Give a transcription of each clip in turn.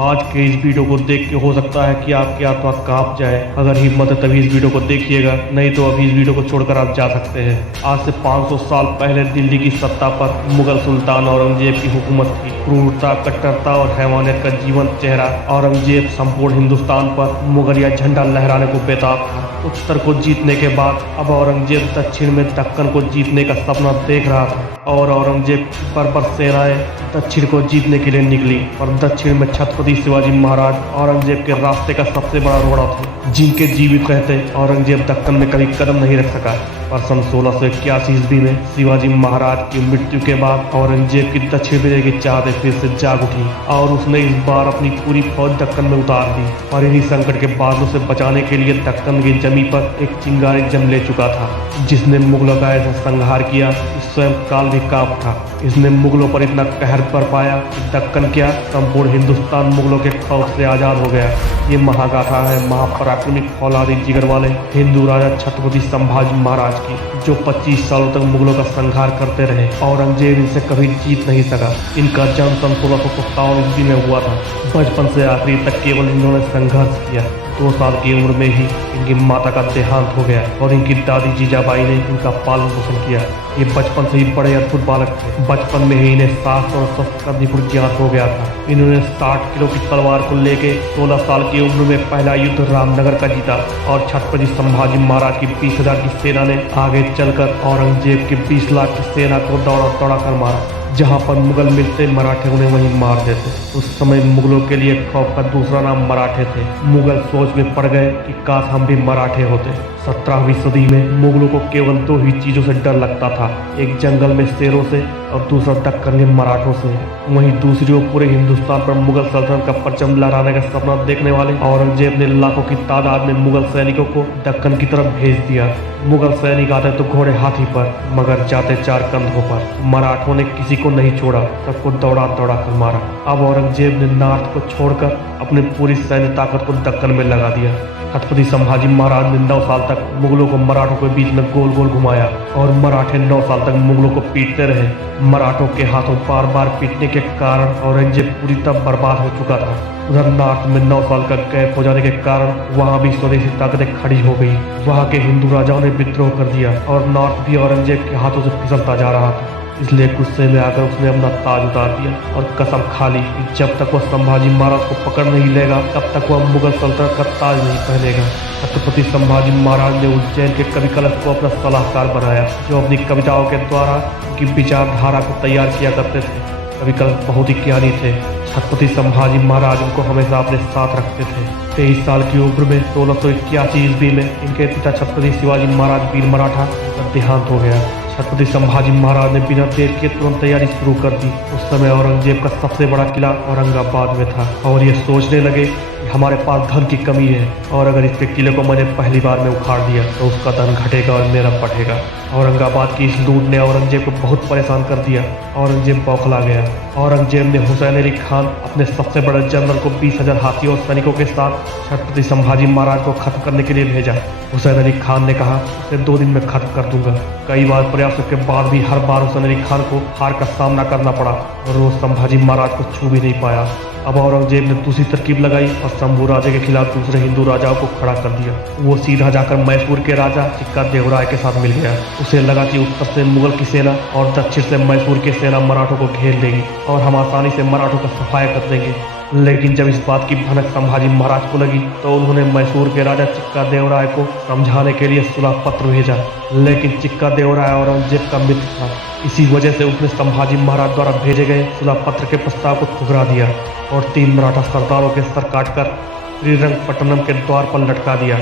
आज के इस वीडियो को देख के हो सकता है कि आपकी आत्मा कांप जाए। अगर हिम्मत है तभी इस वीडियो को देखिएगा, नहीं तो अभी इस वीडियो को छोड़कर आप जा सकते हैं। आज से 500 साल पहले दिल्ली की सत्ता पर मुगल सुल्तान औरंगजेब की हुकूमत थी। क्रूरता, कट्टरता और हैवानियत का जीवंत चेहरा औरंगजेब संपूर्ण हिंदुस्तान पर मुगलिया झंडा लहराने को बेताब था। उत्तर को जीतने के बाद अब औरंगजेब दक्षिण में दक्कन को जीतने का सपना देख रहा था और औरंगजेब की बर्बर सेनाएं दक्षिण को जीतने के लिए निकली। और दक्षिण में छत्रपति शिवाजी महाराज औरंगजेब के रास्ते का सबसे बड़ा रोड़ा थे, जिनके जीवित रहते औरंगजेब दक्कन में कभी कदम नहीं रख सका। पर सन 1681 ईस्वी में शिवाजी महाराज की मृत्यु के बाद औरंगजेब की दक्षिण मिलने की चाहते फिर से जाग उठी और उसने इस बार अपनी पूरी फौज दक्कन में उतार दी। और इन्हीं संकट के बादलों से बचाने के लिए दक्कन की जमीन पर एक चिंगारी जम ले चुका था, जिसने मुगलों का ऐसा संहार किया कि स्वयं काल भी कांप उठा। इसने मुगलों पर इतना कहर बरपाया कि दक्कन क्या संपूर्ण हिंदुस्तान मुगलों के खौफ से आजाद हो गया। ये महागाथा है महापराक्रमी फौलादी जिगर वाले हिंदू राजा छत्रपति संभाजी महाराज की, जो 25 सालों तक मुगलों का संहार करते रहे। औरंगजेब इनसे कभी जीत नहीं सका। इनका जन्म सन 1657 ईस्वी में हुआ था। बचपन से आखिरी तक केवल इन्होंने संघर्ष किया। 2 साल की उम्र में ही इनकी माता का देहांत हो गया और इनकी दादी जीजाबाई ने इनका पालन पोषण किया। ये बचपन से ही बड़े अद्भुत बालक थे। बचपन में ही इन्हें साहस और शस्त्र का निपुण ज्ञान हो गया था। इन्होंने 60 किलो की तलवार को लेके 16 साल की उम्र में पहला युद्ध रामनगर का जीता और छत्रपति संभाजी महाराज की 20,000 की सेना ने आगे चलकर औरंगजेब की 20 लाख की सेना को दौड़ा कर मारा। जहां पर मुगल मिलते मराठे उन्हें वहीं मार देते। उस समय मुगलों के लिए खौफ का दूसरा नाम मराठे थे। मुगल सोच में पड़ गए कि काश हम भी मराठे होते। 17वीं सदी में मुगलों को केवल 2 ही चीजों से डर लगता था, एक जंगल में शेरों से और दूसरा दक्कन के मराठों से। वहीं दूसरी ओर पूरे हिंदुस्तान पर मुगल सल्तनत का परचम लहराने का सपना देखने वाले औरंगजेब ने लाखों की तादाद में मुगल सैनिकों को दक्कन की तरफ भेज दिया। मुगल सैनिक आते तो घोड़े हाथी पर, मगर जाते 4 कंधों पर। मराठों ने किसी को नहीं छोड़ा, सबको दौड़ा कर मारा। अब औरंगजेब ने नॉर्थ को छोड़कर अपनी पूरी सैन्य ताकत को दक्कन में लगा दिया। छत्रपति संभाजी महाराज ने 9 साल तक मुगलों को मराठों के बीच में गोल गोल घुमाया और मराठे 9 साल तक मुगलों को पीटते रहे। मराठों के हाथों बार बार पीटने के कारण औरंगजेब पूरी तरह बर्बाद हो चुका था। उधर नॉर्थ में 9 साल का गैप हो जाने के कारण वहां भी स्वदेशी ताकतें खड़ी हो गई। वहां के हिंदू राजाओं ने विद्रोह कर दिया और नॉर्थ भी औरंगजेब के हाथों से फिसलता जा रहा था। इसलिए गुस्से में आकर उसने अपना ताज उतार दिया और कसम खा ली कि जब तक वह संभाजी महाराज को पकड़ नहीं लेगा तब तक वह मुगल सल्तनत का ताज नहीं पहनेगा। छत्रपति संभाजी महाराज ने उज्जैन के कवि कलश को अपना सलाहकार बनाया, जो अपनी कविताओं के द्वारा उनकी विचारधारा को तैयार किया करते थे। कवि कलश बहुत ही ज्ञानी थे। छत्रपति संभाजी महाराज उनको हमेशा अपने साथ रखते थे। 23 साल की उम्र में 1681 ईस्वी में इनके पिता छत्रपति शिवाजी महाराज वीर मराठा का देहांत हो गया। छत्रपति संभाजी महाराज ने बिना देर के तुरंत तैयारी शुरू कर दी। उस समय औरंगजेब का सबसे बड़ा किला औरंगाबाद में था और ये सोचने लगे कि हमारे पास धन की कमी है और अगर इसके किले को मैंने पहली बार में उखाड़ दिया तो उसका धन घटेगा और मेरा बढ़ेगा। औरंगाबाद की इस लूट ने औरंगजेब को बहुत परेशान कर दिया। औरंगजेब बौखला गया। औरंगजेब ने हुसैन अली खान अपने सबसे बड़े जनरल को 20,000 हाथियों और सैनिकों के साथ छत्रपति संभाजी महाराज को खत्म करने के लिए भेजा। हुसैन अली खान ने कहा उसे 2 दिन में खत्म कर दूंगा। कई बार प्रयासों के बाद भी हर बार हुसैन अली खान को हार का सामना करना पड़ा और वो संभाजी महाराज को छू भी नहीं पाया। अब औरंगजेब ने दूसरी तरकीब लगाई और शंभू राजे के खिलाफ दूसरे हिंदू राजाओं को खड़ा कर दिया। वो सीधा जाकर मैसूर के राजा चिक्का देवराय के साथ मिल गया। उसे लगा कि उत्तर से मुगल की सेना और दक्षिण से मैसूर की सेना मराठों को घेर लेगी और हम आसानी से मराठों का सफाया कर देंगे। लेकिन जब इस बात की भनक संभाजी महाराज को लगी तो उन्होंने मैसूर के राजा चिक्का देवराय को समझाने के लिए सुलह पत्र भेजा। लेकिन चिक्का देवराय औरंगजेब का मित्र था। इसी वजह से उसने संभाजी महाराज द्वारा भेजे गए सुलह पत्र के प्रस्ताव को ठुकरा दिया और 3 मराठा सरदारों के सर काटकर श्रीरंगपट्टनम के द्वार पर लटका दिया।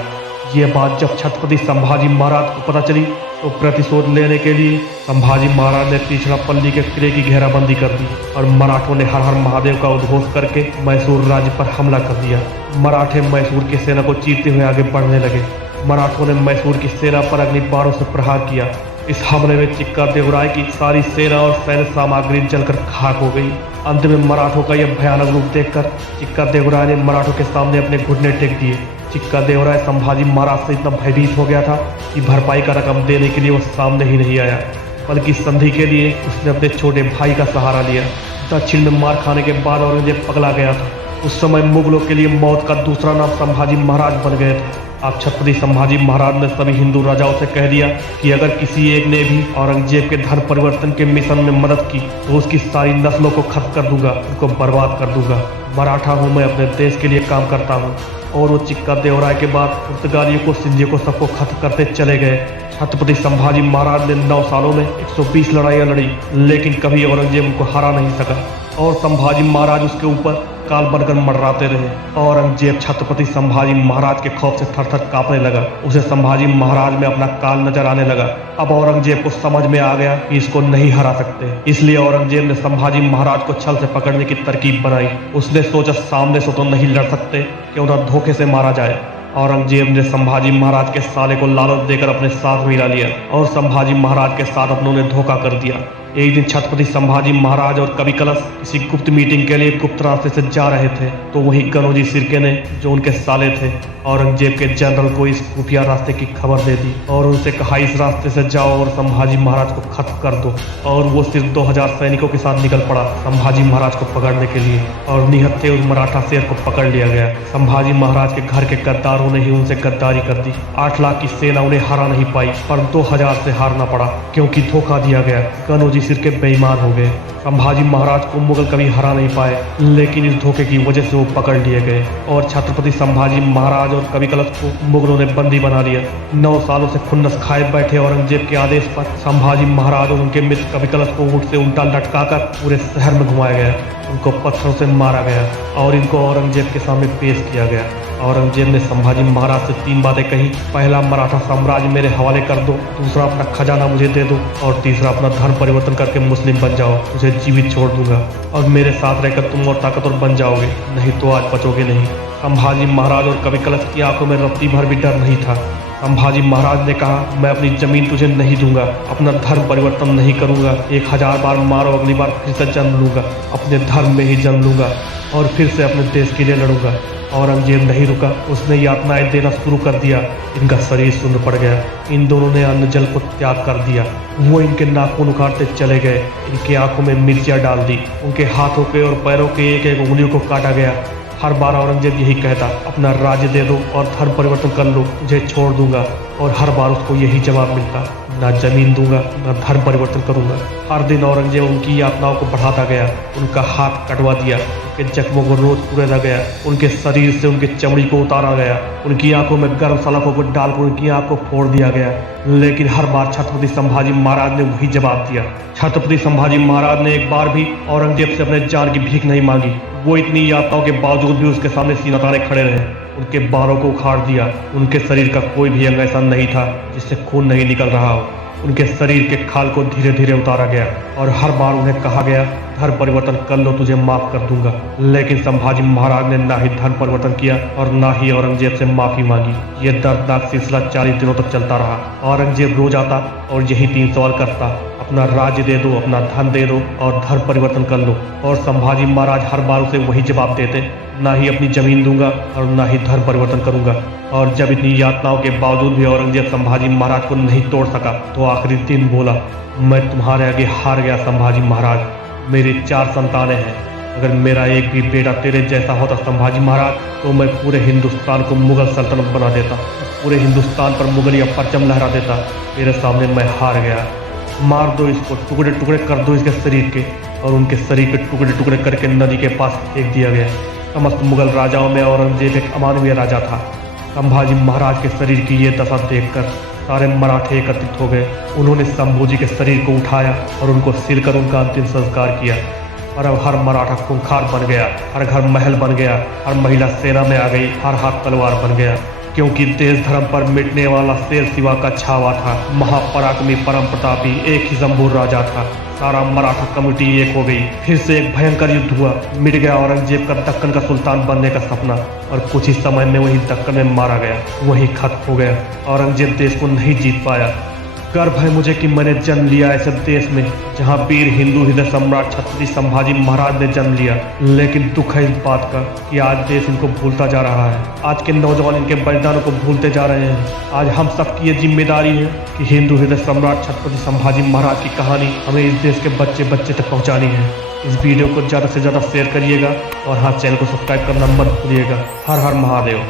ये बात जब छत्रपति संभाजी महाराज को पता चली तो प्रतिशोध लेने के लिए संभाजी महाराज ने तीसरापल्ली के किले की घेराबंदी कर दी और मराठों ने हर हर महादेव का उद्घोष करके मैसूर राज्य पर हमला कर दिया। मराठे मैसूर की सेना को चीरते हुए आगे बढ़ने लगे। मराठों ने मैसूर की सेना पर अग्निबाणों से प्रहार किया। इस हमले में चिक्का देवराय की सारी सेना और सैन्य सामग्री जलकर खाक हो गई। अंत में मराठों का यह भयानक रूप देखकर चिक्का देवराय ने मराठों के सामने अपने घुटने टेक दिए। चिक्का देवराय संभाजी महाराज से इतना भयभीत हो गया था कि भरपाई का रकम देने के लिए वो सामने ही नहीं आया, बल्कि संधि के लिए उसने अपने छोटे भाई का सहारा लिया। दक्षिण में मार खाने के बाद औरंगजेब पगला गया था। उस समय मुगलों के लिए मौत का दूसरा नाम संभाजी महाराज बन गए थे। अब छत्रपति संभाजी महाराज ने सभी हिंदू राजाओं से कह दिया कि अगर किसी एक ने भी औरंगजेब के धर्म परिवर्तन के मिशन में मदद की तो उसकी सारी नस्लों को खत्म कर दूंगा, उनको बर्बाद कर दूंगा। मराठा हूँ मैं, अपने देश के लिए काम करता हूँ। और वो चिक्का देवराय के बाद पुर्तगालियों को, सिंधियों को सबको खत्म करते चले गए। छत्रपति संभाजी महाराज ने 9 सालों में 120 लड़ाइयाँ लड़ी, लेकिन कभी औरंगजेब उनको हरा नहीं सका और संभाजी महाराज उसके ऊपर काल बनकर मंडराते रहे। औरंगजेब छत्रपति संभाजी महाराज के खौफ से थर-थर कांपने लगा। उसे संभाजी महाराज में अपना काल नजर आने लगा। अब औरंगजेब को समझ में आ गया कि इसको नहीं हरा सकते, इसलिए औरंगजेब ने संभाजी महाराज को छल से पकड़ने की तरकीब बनाई। उसने सोचा सामने से तो नहीं लड़ सकते, क्यों ना धोखे से मारा जाए। औरंगजेब ने संभाजी महाराज के साले को लालच देकर अपने साथ मिला लिया और संभाजी महाराज के साथ अपनों ने धोखा कर दिया। एक दिन छत्रपति संभाजी महाराज और कवि कलश किसी गुप्त मीटिंग के लिए गुप्त रास्ते से जा रहे थे, तो वहीं कनौजी सिरके ने, जो उनके साले थे, औरंगजेब के जनरल को इस खुफिया रास्ते की खबर दे दी और उनसे कहा इस रास्ते से जाओ और संभाजी महाराज को खत्म कर दो। और वो सिर्फ 2000 सैनिकों के साथ निकल पड़ा संभाजी महाराज को पकड़ने के लिए और निहत्थे उस मराठा शेर को पकड़ लिया गया। संभाजी महाराज के घर के गद्दारों ने ही उनसे गद्दारी कर दी। 8 लाख की सेना उन्हें हरा नहीं पाई, पर 2000 से हारना पड़ा क्योंकि धोखा दिया गया। कनौजी सिरके बेईमान हो गए। संभाजी महाराज को मुगल कभी हरा नहीं पाए, लेकिन इस धोखे की वजह से वो पकड़ लिए गए और छत्रपति संभाजी महाराज और कवि कलश को मुगलों ने बंदी बना लिया। 9 सालों से खुन्नस खाए बैठे औरंगजेब के आदेश पर संभाजी महाराज और उनके मित्र कवि कलश को ऊँट से उल्टा लटकाकर पूरे शहर में घुमाया गया। उनको पत्थरों से मारा गया और इनको औरंगजेब के सामने पेश किया गया। औरंगजेब ने संभाजी महाराज से 3 बातें कही। पहला, मराठा साम्राज्य मेरे हवाले कर दो। दूसरा, अपना खजाना मुझे दे दो। और तीसरा, अपना धर्म परिवर्तन करके मुस्लिम बन जाओ, तुझे जीवित छोड़ दूंगा और मेरे साथ रहकर तुम और ताकतवर बन जाओगे, नहीं तो आज बचोगे नहीं। संभाजी महाराज और कवि कलश की आंखों में रत्ती भर भी डर नहीं था। संभाजी महाराज ने कहा, मैं अपनी जमीन तुझे नहीं दूंगा, अपना धर्म परिवर्तन नहीं करूंगा। 1000 बार मारो, अगली बार फिर से जन्म लूंगा, अपने धर्म में ही जन्म लूंगा और फिर से अपने देश के लिए लड़ूंगा। औरंगजेब नहीं रुका, उसने यातनाएं देना शुरू कर दिया। इनका शरीर शून्य पड़ गया। इन दोनों ने अन्न जल को त्याग कर दिया। वो इनके नाखून उखाड़ते चले गए, इनकी आंखों में मिर्चियाँ डाल दी, उनके हाथों के और पैरों के एक एक उंगलियों को काटा गया। हर बार औरंगजेब यही कहता, अपना राज्य दे दो और धर्म परिवर्तन कर लो, तुझे छोड़ दूंगा। और हर बार उसको यही जवाब मिलता, ना जमीन दूंगा, ना धर्म परिवर्तन करूंगा। हर दिन औरंगजेब उनकी यातनाओं को बढ़ाता गया। उनका हाथ कटवा दिया, उनके जख्मों को रोज कुरेदा गया, उनके शरीर से उनके चमड़ी को उतारा गया, उनकी आंखों में गर्म सलाखों को डालकर उनकी आंख को फोड़ दिया गया। लेकिन हर बार छत्रपति संभाजी महाराज ने वही जवाब दिया। छत्रपति संभाजी महाराज ने एक बार भी औरंगजेब से अपने जान की भीख नहीं मांगी। वो इतनी यातनाओं के बावजूद भी उसके सामने सीना ताने खड़े रहे, उनके बालों को उखाड़ दिया। उनके शरीर का कोई भी अंग ऐसा नहीं था जिससे खून नहीं निकल रहा हो। उनके शरीर के खाल को धीरे धीरे उतारा गया और हर बार उन्हें कहा गया, धर्म परिवर्तन कर लो, तुझे माफ कर दूंगा। लेकिन संभाजी महाराज ने ना ही धर्म परिवर्तन किया और ना ही औरंगजेब से माफी मांगी। ये दर्दनाक सिलसिला 40 दिनों तक चलता रहा। औरंगजेब रोज आता और यही 3 सवाल करता, अपना राज्य दे दो, अपना धन दे दो और धर्म परिवर्तन कर लो। और संभाजी महाराज हर बार उसे वही जवाब देते, ना ही अपनी जमीन दूंगा और ना ही धर्म परिवर्तन करूंगा। और जब इतनी यातनाओं के बावजूद भी औरंगजेब संभाजी महाराज को नहीं तोड़ सका, तो आखिरी दिन बोला, मैं तुम्हारे आगे हार गया संभाजी महाराज। मेरी 4 संतानें हैं, अगर मेरा एक भी बेटा तेरे जैसा होता संभाजी महाराज, तो मैं पूरे हिंदुस्तान को मुगल सल्तनत बना देता, पूरे हिंदुस्तान पर मुगलिया परचम लहरा देता। मेरे सामने मैं हार गया। मार दो इसको, टुकड़े टुकड़े कर दो इसके शरीर के। और उनके शरीर के टुकड़े टुकड़े करके नदी के पास फेंक दिया गया। समस्त मुगल राजाओं में औरंगजेब एक अमानवीय राजा था। संभाजी महाराज के शरीर की ये दशा देखकर सारे मराठे एकत्रित हो गए। उन्होंने शंभूजी के शरीर को उठाया और उनको सिलकर उनका अंतिम संस्कार किया। और अब हर मराठा खूंखार बन गया, हर घर महल बन गया, हर महिला सेना में आ गई, हर हाथ तलवार बन गया। क्योंकि देश धर्म पर मिटने वाला शेर शिवा का छावा था। महापराक्रमी परम प्रतापी एक ही शंभू राजा था। सारा मराठा कम्युनिटी एक हो गई। फिर से एक भयंकर युद्ध हुआ। मिट गया औरंगजेब का दक्कन का सुल्तान बनने का सपना और कुछ ही समय में वही दक्कन में मारा गया, वही खत्म हो गया। औरंगजेब देश को नहीं जीत पाया। गर्व है मुझे कि मैंने जन्म लिया ऐसे देश में जहां वीर हिंदू हृदय सम्राट छत्रपति संभाजी महाराज ने जन्म लिया। लेकिन दुख है इस बात का कि आज देश इनको भूलता जा रहा है। आज के नौजवान इनके बलिदानों को भूलते जा रहे हैं। आज हम सबकी ये जिम्मेदारी है कि हिंदू हृदय सम्राट छत्रपति संभाजी महाराज की कहानी हमें इस देश के बच्चे बच्चे तक पहुँचानी है। इस वीडियो को ज़्यादा से ज़्यादा शेयर करिएगा और हाँ, चैनल को सब्सक्राइब करना मत भूलिएगा। हर हर महादेव।